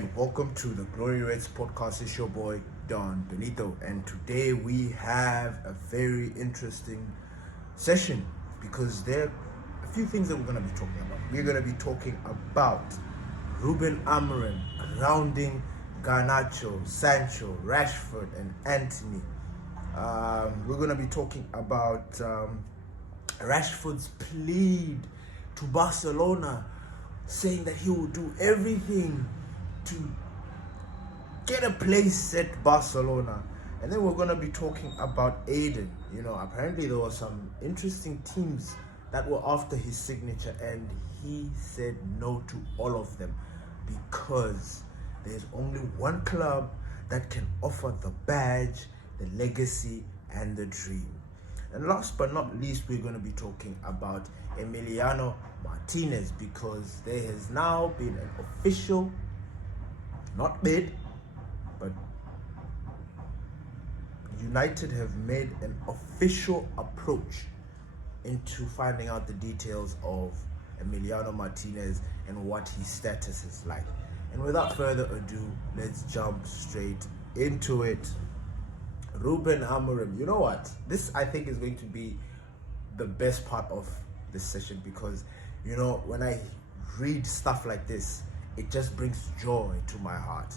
again, welcome to the Glory Reds podcast. It's your boy Don Benito, and today we have a very interesting session because there are a few things that we're going to be talking about. We're going to be talking about Ruben Amorim grounding Garncho, Sancho, Rashford, and Antony. We're going to be talking about Rashford's plea to Barcelona, saying that he will do everything to get a place at Barcelona. And then we're going to be talking about Aiden. Apparently there were some interesting teams that were after his signature, and he said no to all of them because there's only one club that can offer the badge, the legacy, and the dream. And last but not least, we're going to be talking about Emiliano Martinez, because there has now been an official, not bid, but United have made an official approach into finding out the details of Emiliano Martinez and what his status is like. And without further ado, let's jump straight into it. Ruben Amorim, you know what? This, I think, is going to be the best part of this session because, when I read stuff like this, it just brings joy to my heart.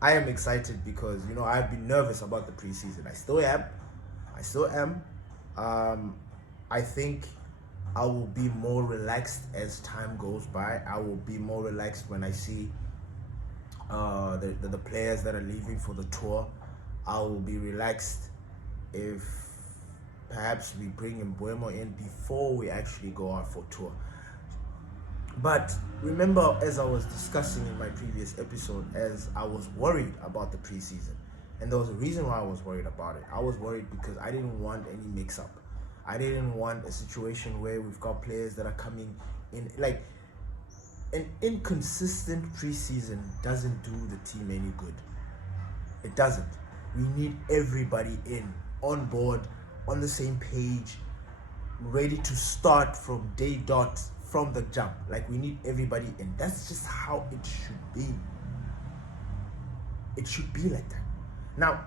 I am excited because, I've been nervous about the preseason. I still am. I think I will be more relaxed as time goes by. I will be more relaxed when I see the players that are leaving for the tour. I will be relaxed if perhaps we bring Mbeumo in before we actually go out for tour. But remember, as I was discussing in my previous episode, as I was worried about the preseason, and there was a reason why I was worried about it. I was worried because I didn't want any mix-up. I didn't want a situation where we've got players that are coming in. Like, an inconsistent preseason doesn't do the team any good. It doesn't. We need everybody on board, on the same page, ready to start from day dot, from the jump. Like, we need everybody in. That's just how it should be. It should be like that. Now,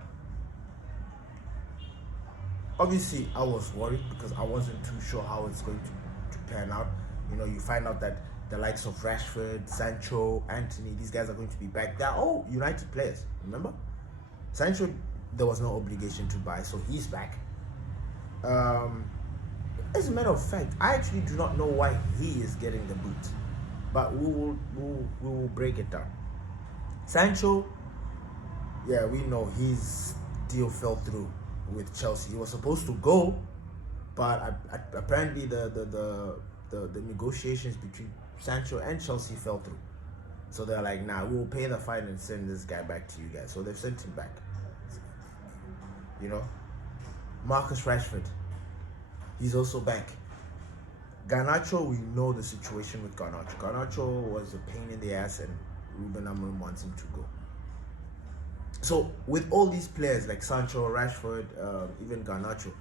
obviously, I was worried because I wasn't too sure how it's going to pan out. You find out that the likes of Rashford, Sancho, Antony, these guys are going to be back. They're all United players, remember? Sancho, there was no obligation to buy, so he's back. As a matter of fact, I actually do not know why he is getting the boot, but we will break it down. Sancho, yeah, we know his deal fell through with Chelsea. He was supposed to go, but apparently the negotiations between Sancho and Chelsea fell through. So they're like, nah, we'll pay the fine and send this guy back to you guys. So they've sent him back. Marcus Rashford, he's also back. Garncho, we know the situation with Garncho. Garncho was a pain in the ass, and Ruben Amorim wants him to go. So with all these players like Sancho, Rashford, even Garncho,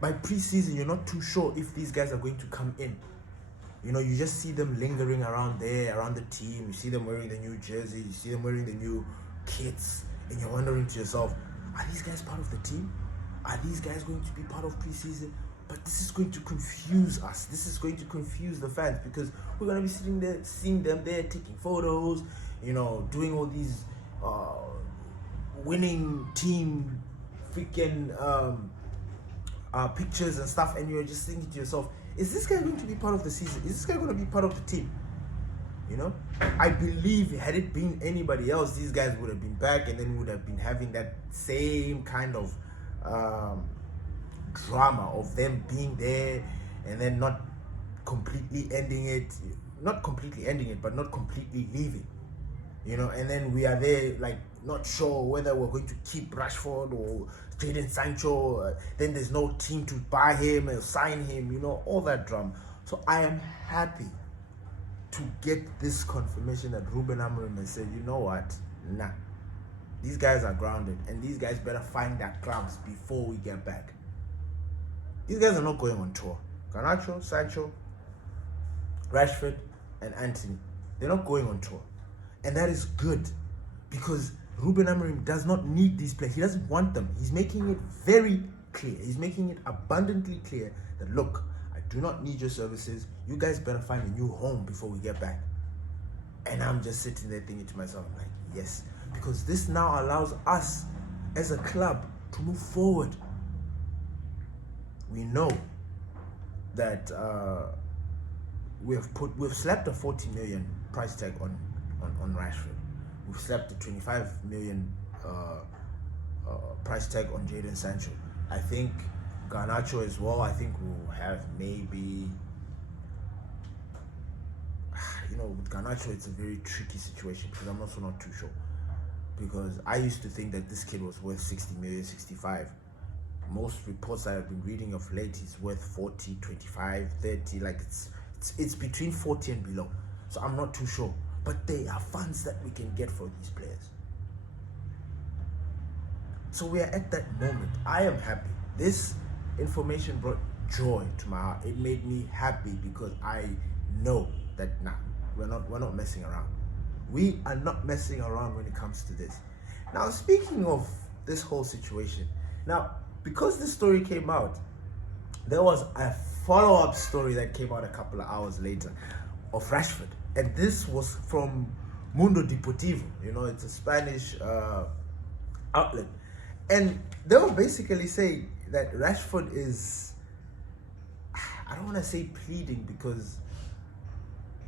by preseason, you're not too sure if these guys are going to come in. You just see them lingering around the team. You see them wearing the new jersey. You see them wearing the new kits. And you're wondering to yourself, are these guys part of the team? Are these guys going to be part of preseason? But this is going to confuse us. This is going to confuse the fans because we're going to be sitting there, seeing them there, taking photos, doing all these winning team freaking pictures and stuff. And you're just thinking to yourself, is this guy going to be part of the season? Is this guy going to be part of the team? I believe had it been anybody else, these guys would have been back and then would have been having that same kind of drama of them being there and then not completely ending it, but not completely leaving. And then we are there like not sure whether we're going to keep Rashford or Jadon Sancho. Then there's no team to buy him and sign him, all that drama. So I am happy to get this confirmation that Ruben Amorim has said, you know what, nah, these guys are grounded and these guys better find their clubs before we get back. These guys are not going on tour. Garncho, Sancho, Rashford, and Antony. They're not going on tour. And that is good because Ruben Amorim does not need these players. He doesn't want them. He's making it very clear. He's making it abundantly clear that, look, I do not need your services. You guys better find a new home before we get back. And I'm just sitting there thinking to myself, I'm like, yes. Because this now allows us as a club to move forward. We know that we've slapped a 40 million price tag on Rashford. We've slapped a 25 million price tag on Jadon Sancho. I think Garncho as well. I think we'll have maybe, with Garncho it's a very tricky situation because I'm also not too sure. Because I used to think that this kid was worth 60 million, 65. Most reports I have been reading of late, he's worth 40, 25, 30. Like it's between 40 and below. So I'm not too sure. But there are funds that we can get for these players. So we are at that moment. I am happy. This information brought joy to my heart. It made me happy because I know that we're not messing around. We are not messing around when it comes to this. Now, speaking of this whole situation, now, because this story came out, there was a follow-up story that came out a couple of hours later of Rashford. And this was from Mundo Deportivo. It's a Spanish outlet. And they were basically saying that Rashford is, I don't want to say pleading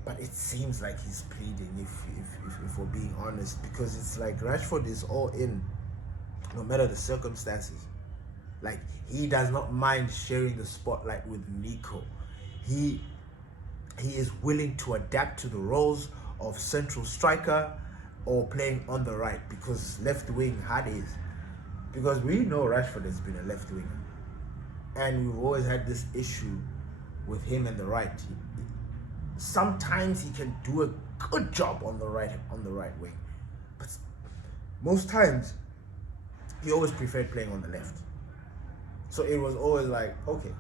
but it seems like he's pleading if we're being honest, because it's like Rashford is all in no matter the circumstances. Like, he does not mind sharing the spotlight with Nico. He is willing to adapt to the roles of central striker or playing on the right, because left wing hard is. Because we know Rashford has been a left winger, and we've always had this issue with him and the right. Sometimes he can do a good job on the right wing, but most times he always preferred playing on the left. So it was always like, okay.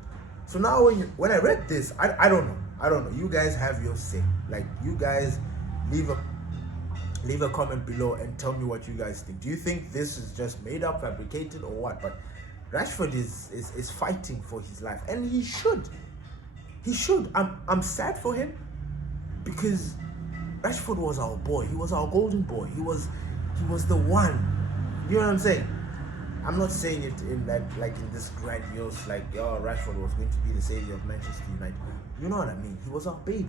So now when I read this, I don't know. You guys have your say. Like, you guys leave a comment below and tell me what you guys think. Do you think this is just made up, fabricated, or what? But Rashford is fighting for his life, and he should. He should. I'm sad for him because Rashford was our boy. He was our golden boy. He was the one. You know what I'm saying? I'm not saying it in that, like, in this grandiose, like, Rashford was going to be the savior of Manchester United. You know what I mean? He was our baby.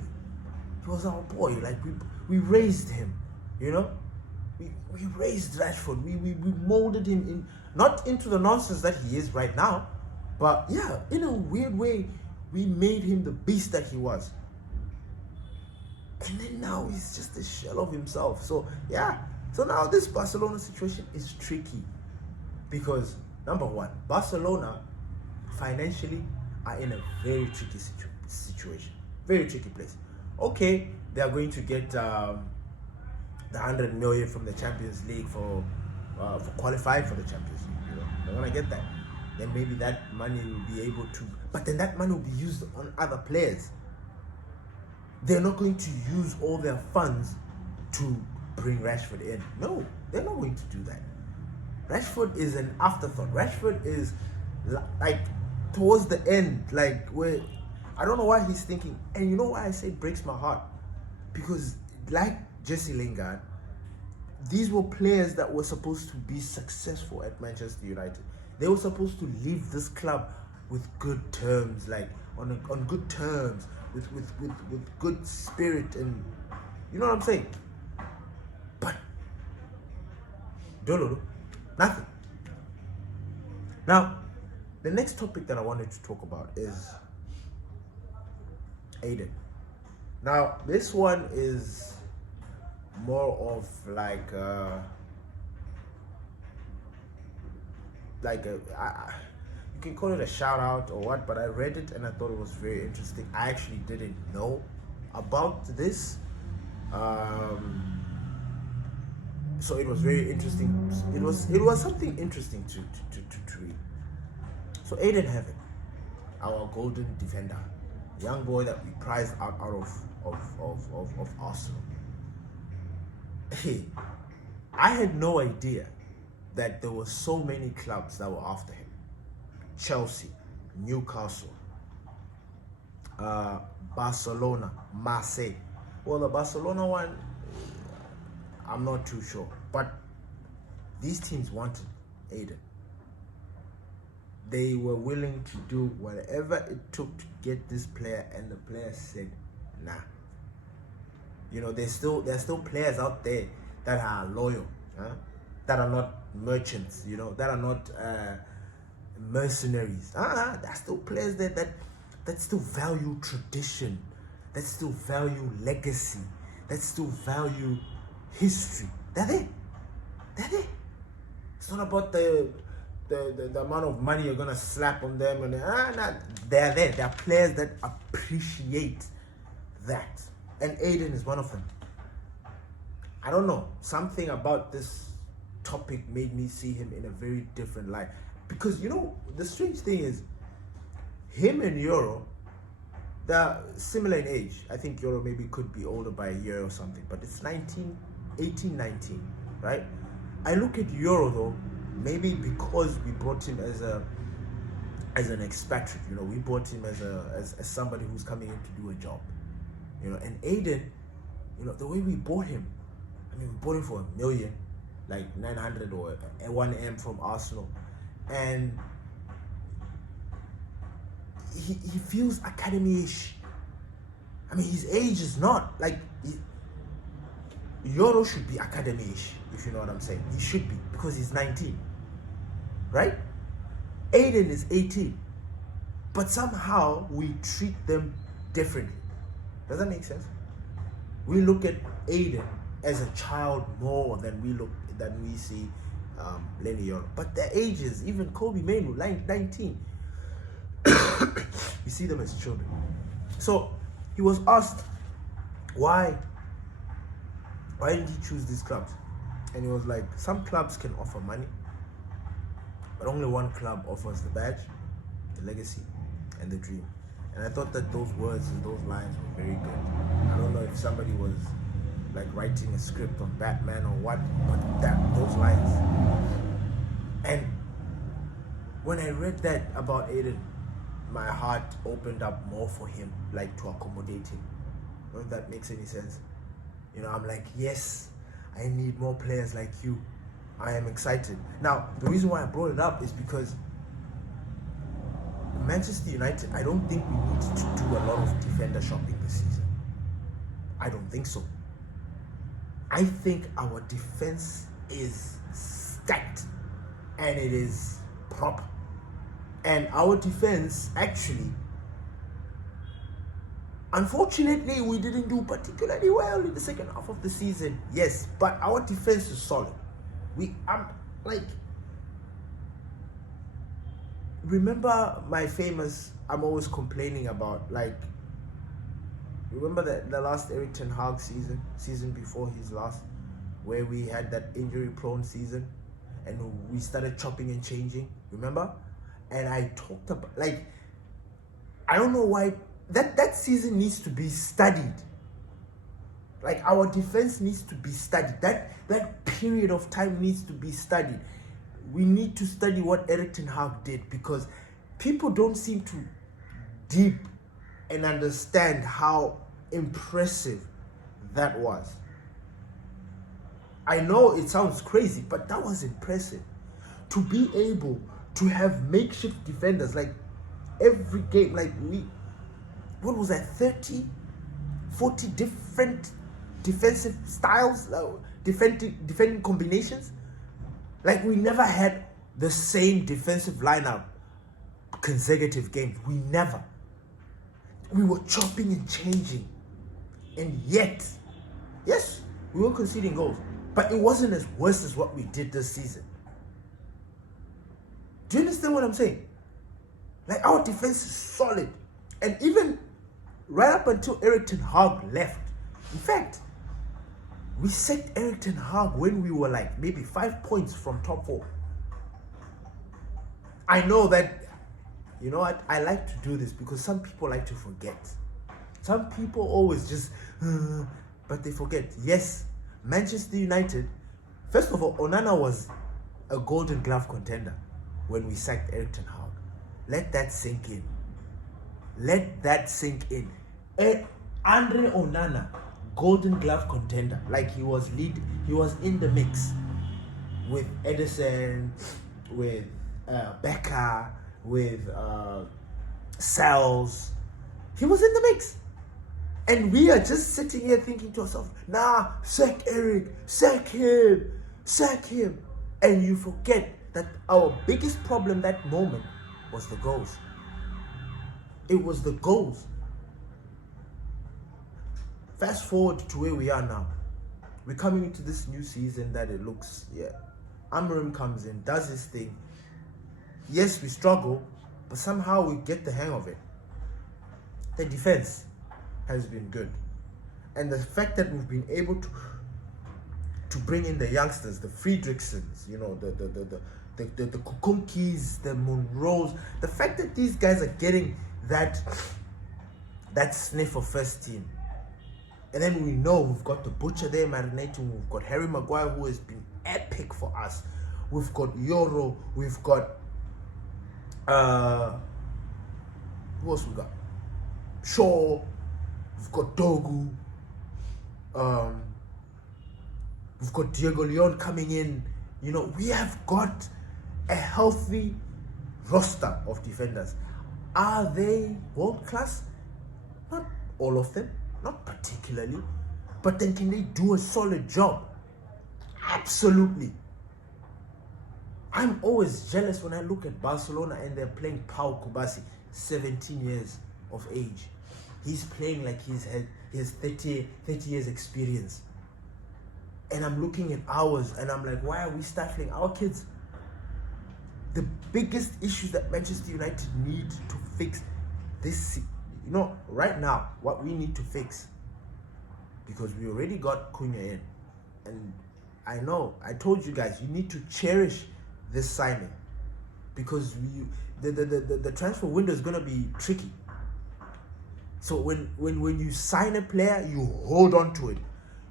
He was our boy. Like, we raised him. We raised Rashford. We molded him in, not into the nonsense that he is right now, but yeah, in a weird way, we made him the beast that he was. And then now he's just a shell of himself. So yeah. So now this Barcelona situation is tricky because, number one, Barcelona financially are in a very tricky situation. Very tricky place. Okay, they are going to get the 100 million from the Champions League for qualifying for the Champions League. They're gonna get that. Then maybe that money will be able to, but then that money will be used on other players. They're not going to use all their funds to bring Rashford in. No, they're not going to do that. Rashford is an afterthought. Rashford is like towards the end, like where I don't know why he's thinking. And you know why I say it breaks my heart? Because like Jesse Lingard, these were players that were supposed to be successful at Manchester United. They were supposed to leave this club with good terms, like on good terms, with good spirit, and you know what I'm saying? But nothing. Now, the next topic that I wanted to talk about is Aiden. Now, this one is more of like you can call it a shout out or what, but I read it and I thought it was very interesting. I actually didn't know about this, so it was very interesting. It was something interesting to read. So Aiden Heaven, our golden defender, young boy that we prized out of Arsenal. Hey, I had no idea that there were so many clubs that were after him. Chelsea, Newcastle, Barcelona, Marseille. Well, the Barcelona one, I'm not too sure. But these teams wanted Aiden. They were willing to do whatever it took to get this player, and the player said, nah. There's still players out there that are loyal, that are not merchants, that are not mercenaries. There's still players there that still value tradition, that still value legacy, that still value history. They're there. It's not about the amount of money you're gonna slap on them, and they're there. There are players that appreciate that, and Aiden is one of them. I don't know, something about this topic made me see him in a very different light, because the strange thing is, him and Euro, they're similar in age. I think Euro maybe could be older by a year or something, but it's 18, 19, right? I look at Euro though, maybe because we brought him as an expatriate, we brought him as somebody who's coming in to do a job, and Aiden, the way we bought him, we bought him for $1 million, like 900 or 1M from Arsenal, and he feels academy-ish. His age is not like Euro should be academy-ish, if you know what I'm saying. He should be, because he's 19, right? Aiden is 18, but somehow we treat them differently. Does that make sense? We look at Aiden as a child more than we see Lenny Euro. But their ages, even Kobe Mainoo, 19, we see them as children. So he was asked why didn't he choose these clubs, and he was like, some clubs can offer money, but only one club offers the badge, the legacy, and the dream. And I thought that those words and those lines were very good. I don't know if somebody was like writing a script on Batman or what, but those lines. And when I read that about Aiden, my heart opened up more for him, like to accommodate him. I don't know if that makes any sense. I'm like, yes, I need more players like you. I am excited. Now, the reason why I brought it up is because Manchester United, I don't think we need to do a lot of defender shopping this season. I don't think so. I think our defense is stacked, and it is proper. And our defense, actually, unfortunately, we didn't do particularly well in the second half of the season. Yes, but our defense is solid. Remember my famous, I'm always complaining about, remember the last Eric Ten Hag season before his last, where we had that injury-prone season, and we started chopping and changing, remember? And I talked about, I don't know why, that season needs to be studied. Our defense needs to be studied. That period of time needs to be studied. We need to study what Eric Ten Hag did, because people don't seem to deep and understand how impressive that was. I know it sounds crazy, but that was impressive. To be able to have makeshift defenders, every game, what was that, 30, 40 different defensive styles, defending combinations? We never had the same defensive lineup consecutive games. We never. We were chopping and changing. And yet, yes, we were conceding goals, but it wasn't as worse as what we did this season. Do you understand what I'm saying? Our defense is solid. And even right up until Eric Ten Hag left, in fact, we set Eric Ten Hag when we were maybe 5 points from top 4. I know that, you know what, I like to do this because some people like to forget. Some people always just, but they forget. Yes, Manchester United, first of all, Onana was a Golden Glove contender when we sacked Eric Ten Hag. Let that sink in. Let that sink in. Andre Onana, Golden Glove contender, like he was in the mix with Edison, with Becker, with Sal's. He was in the mix. And we are just sitting here thinking to ourselves, nah, sack Eric, sack him. And you forget that our biggest problem that moment was the goals. It was the goals. Fast forward to where we are now. We're coming into this new season that it looks, Amorim comes in, does his thing. Yes, we struggle, but somehow we get the hang of it. The defense has been good. And the fact that we've been able to bring in the youngsters, the Friedrichsens, the Kukunkis, the Monroes, the fact that these guys are getting that sniff of first team. And then we know we've got the Butcher there marinating. We've got Harry Maguire, who has been epic for us. We've got Yoro. We've got who else we got? Shaw. We've got Dogu. We've got Diego Leon coming in. We have got a healthy roster of defenders. Are they world class? Not all of them. Not particularly, but then can they do a solid job? Absolutely. I'm always jealous when I look at Barcelona and they're playing Pau Kubasi, 17 years of age. He's playing like he has 30 years experience. And I'm looking at ours and I'm like, why are we stifling our kids? The biggest issues that Manchester United need to fix this right now, what we need to fix, because we already got Cunha in, and I know, I told you guys, you need to cherish this signing, because the transfer window is going to be tricky. So when you sign a player, you hold on to it,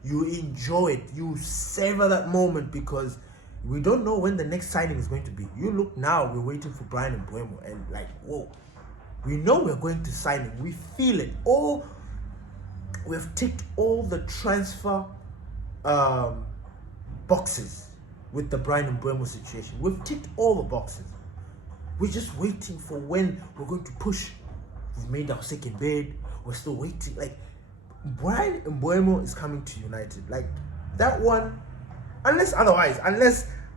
you enjoy it, you savor that moment, because we don't know when the next signing is going to be. You look now, we're waiting for Brian Mbeumo, and like, whoa. We know we're going to sign him. We feel it. We've ticked all the transfer boxes with the Brian Mbeumo situation. We've ticked all the boxes. We're just waiting for when we're going to push. We've made our second bid. We're still waiting. Like, Brian Mbeumo is coming to United. Like, that one, unless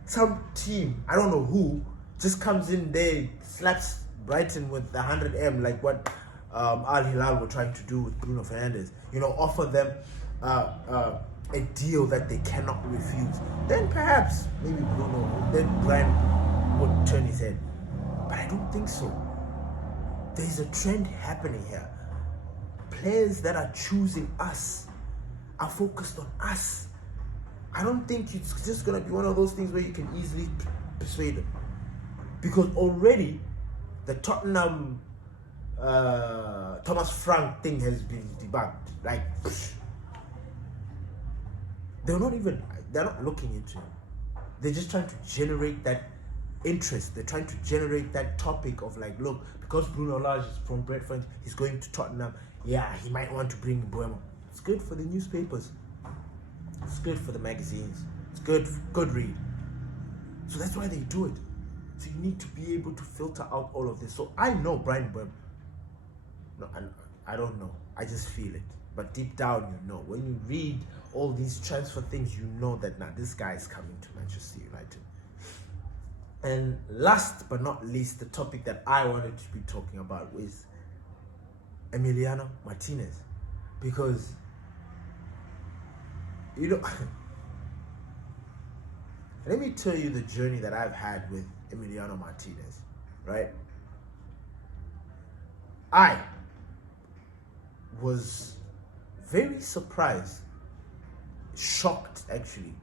some team, I don't know who, just comes in there, slaps Brighton with the 100M, like what Al Hilal were trying to do with Bruno Fernandes. Offer them a deal that they cannot refuse. Then perhaps, maybe Brian would turn his head. But I don't think so. There's a trend happening here. Players that are choosing us are focused on us. I don't think it's just going to be one of those things where you can easily persuade them. Because already, the Tottenham Thomas Frank thing has been debunked. Like, they're not looking into it. They're just trying to generate that interest. They're trying to generate that topic of like, look, because Bruno Lage is from Brentford, he's going to Tottenham. Yeah, he might want to bring Mbeumo. It's good for the newspapers. It's good for the magazines. It's good read. So that's why they do it. So you need to be able to filter out all of this. So I know Brian Mbeumo. No, I don't know. I just feel it. But deep down, you know. When you read all these transfer things, you know that now this guy is coming to Manchester United. And last but not least, the topic that I wanted to be talking about was Emiliano Martinez. Because, let me tell you the journey that I've had with Emiliano Martinez, right? I was very surprised, shocked actually,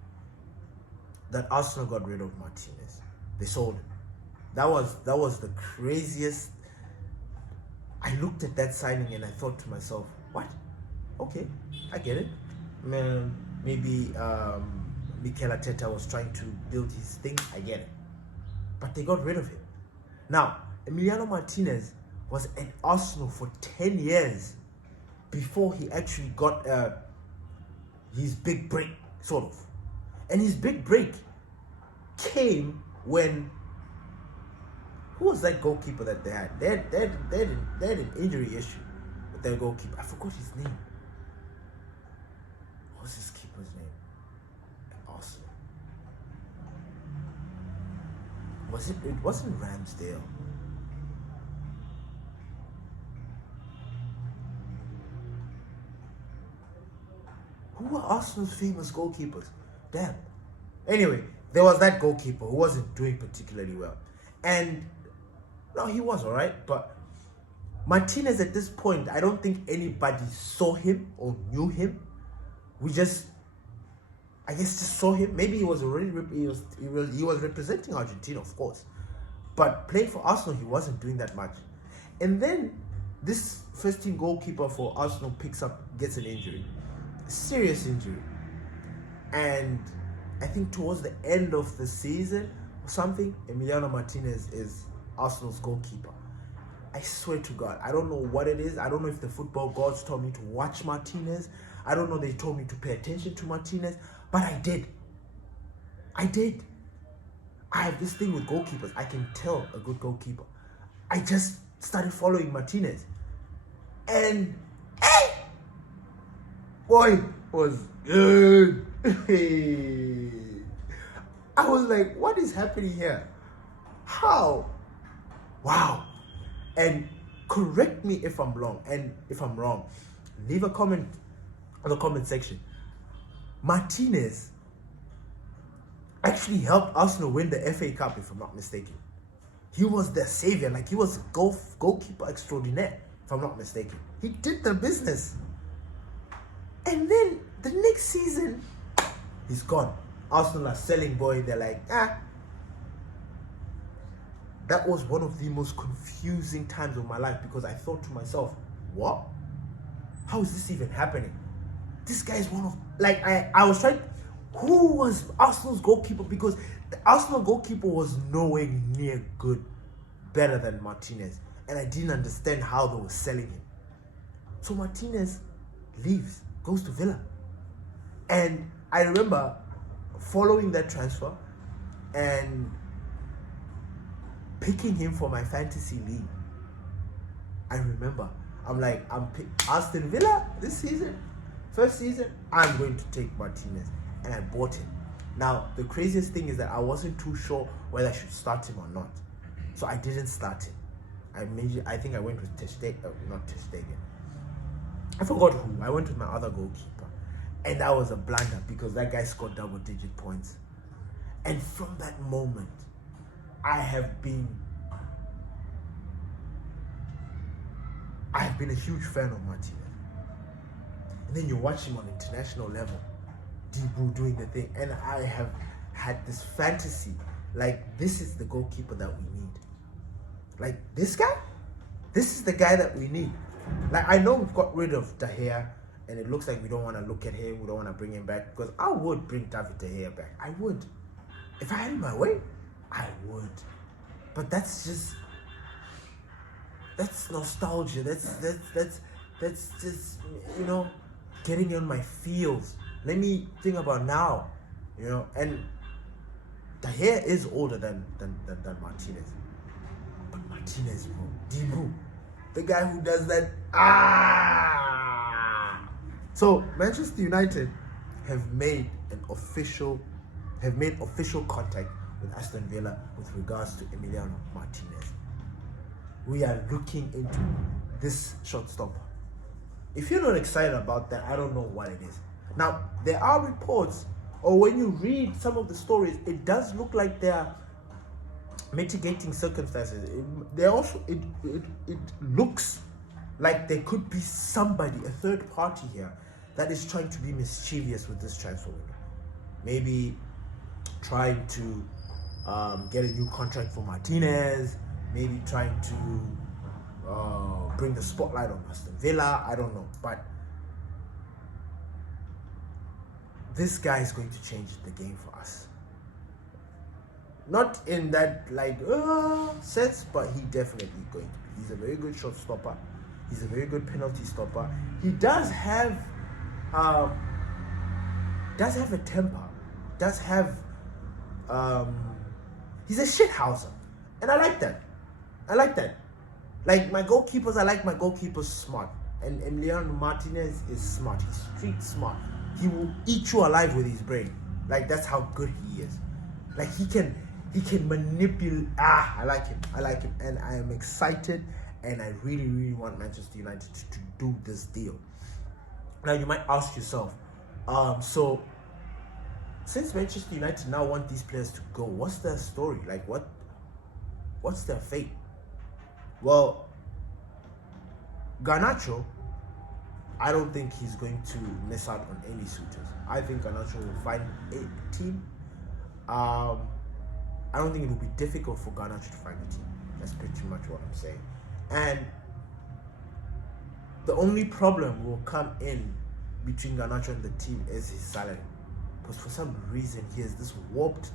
that Arsenal got rid of Martinez. They sold him. That was the craziest. I looked at that signing and I thought to myself, what? Okay, I get it. Man, maybe Mikel Arteta was trying to build his thing. I get it. But they got rid of him. Now, Emiliano Martinez was at Arsenal for 10 years before he actually got his big break, sort of. And his big break came when... Who was that goalkeeper that they had? They had an injury issue with their goalkeeper. I forgot his name. What was his keeper's name? At Arsenal. It wasn't Ramsdale. Who were Arsenal's famous goalkeepers? Damn. Anyway, there was that goalkeeper who wasn't doing particularly well. And, no, he was alright, but Martinez at this point, I don't think anybody saw him or knew him. We just, I guess, just saw him. Maybe he was already, he was representing Argentina, of course. But playing for Arsenal, he wasn't doing that much. And then this first team goalkeeper for Arsenal gets an injury. A serious injury. And I think towards the end of the season or something, Emiliano Martinez is Arsenal's goalkeeper. I swear to God, I don't know what it is. I don't know if the football gods told me to watch Martinez. I don't know they told me to pay attention to Martinez. But I did. I have this thing with goalkeepers. I can tell a good goalkeeper. I just started following Martinez. And, hey! Boy, was good. I was like, what is happening here? How? Wow. And correct me if I'm wrong. And if I'm wrong, leave a comment in the comment section. Martinez actually helped Arsenal win the FA Cup, if I'm not mistaken. He was their savior. Like, he was goalkeeper extraordinaire, if I'm not mistaken. He did the business. And then the next season, he's gone. Arsenal are selling, boy. They're like, That was one of the most confusing times of my life, because I thought to myself, what? How is this even happening? This guy is one of... Like, I was trying... Who was Arsenal's goalkeeper? Because the Arsenal goalkeeper was nowhere near good, better than Martinez. And I didn't understand how they were selling him. So Martinez leaves, goes to Villa. And I remember following that transfer and picking him for my fantasy league. I remember, I'm like, Aston Villa this season, first season, I'm going to take Martinez. And I bought him. Now, the craziest thing is that I wasn't too sure whether I should start him or not. So I didn't start him. I think I went with not Ter Stegen. I forgot who. I went with my other goalkeeper. And that was a blunder, because that guy scored double-digit points. And from that moment, I have been a huge fan of Martinez. And then you watch him on international level, Debu doing the thing, and I have had this fantasy, like, this is the goalkeeper that we need. Like, this is the guy that we need. Like, I know we've got rid of De Gea, and it looks like we don't want to look at him, we don't want to bring him back, because I would bring David De Gea back. I would. If I had it my way, I would. But that's nostalgia. That's just, you know, getting in my feels. Let me think about now, you know. And De Gea is older than Martinez. But Martinez, bro, Debu, the guy who does that. So Manchester United have made official contact with Aston Villa with regards to Emiliano Martinez. We are looking into this shortstopper. If you're not excited about that, I don't know what it is. Now, there are reports, or when you read some of the stories, it does look like there are mitigating circumstances. It looks like there could be somebody, a third party here, that is trying to be mischievous with this transfer window. Maybe trying to get a new contract for Martinez, maybe trying to bring the spotlight on Aston Villa. I don't know, but this guy is going to change the game for us. Not in that sense, but he definitely going to be. He's a very good shot stopper. He's a very good penalty stopper. He does have a temper. Does have he's a shithouser, and I like that. Like my goalkeepers, I like my goalkeepers smart. And Leon Martinez is smart. He's street smart. He will eat you alive with his brain. Like that's how good he is. Like he can manipulate. I like him, and I am excited, and I really, really want Manchester United to do this deal. Now you might ask yourself, so since Manchester United now want these players to go, what's their story? Like what's their fate? Well, Garncho, I don't think he's going to miss out on any suitors. I think Garncho will find a team. I don't think it will be difficult for Garncho to find a team. That's pretty much what I'm saying. And the only problem will come in between Garncho and the team is his salary. Because for some reason he has this warped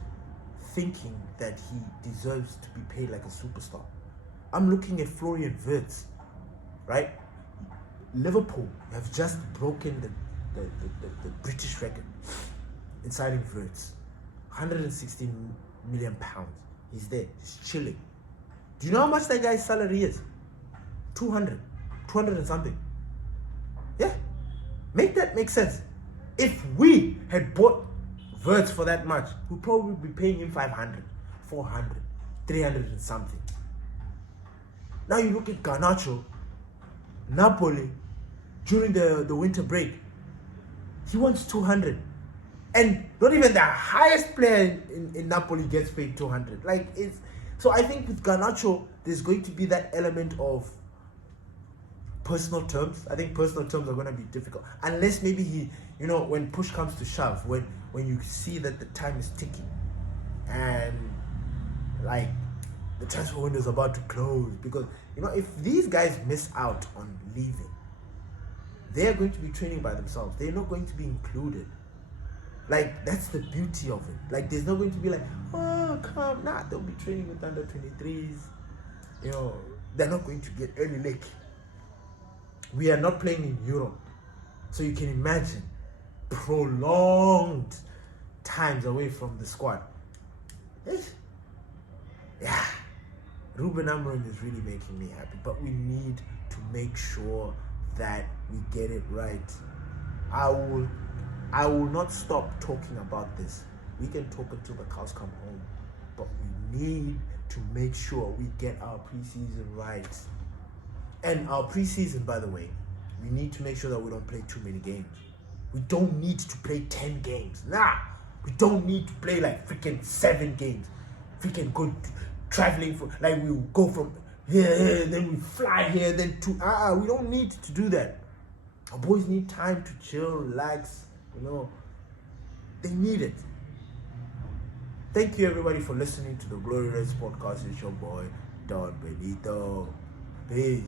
thinking that he deserves to be paid like a superstar. I'm looking at Florian Wirtz, right? Liverpool have just broken the British record in signing Wirtz. 160 million pounds. He's there. He's chilling. Do you know how much that guy's salary is? 200 and something. Yeah. Make that make sense. If we had bought Wirtz for that much, we'd probably be paying him 500, 400, 300 and something. Now you look at Garncho, Napoli, during the winter break, he wants 200. And not even the highest player in Napoli gets paid 200. So I think with Garncho, there's going to be that element of personal terms. I think personal terms are going to be difficult. Unless maybe he, when push comes to shove, when you see that the time is ticking and the transfer window is about to close. Because, if these guys miss out on leaving, they're going to be training by themselves. They're not going to be included. That's the beauty of it. There's not going to be they'll be training with under 23s. They're not going to get any lick. We are not playing in Europe. So you can imagine prolonged times away from the squad. Yeah. Ruben Amorim is really making me happy. But we need to make sure that we get it right. I will not stop talking about this. We can talk until the cows come home, but we need to make sure we get our preseason right. And our preseason, by the way, we need to make sure that we don't play too many games. We don't need to play 10 games. We don't need to play freaking 7 games. Freaking go traveling we go from here, then we fly here, then to we don't need to do that. Our boys need time to chill, relax. They need it. Thank you everybody for listening to the Glory Reds podcast. It's your boy Don Benito. Peace.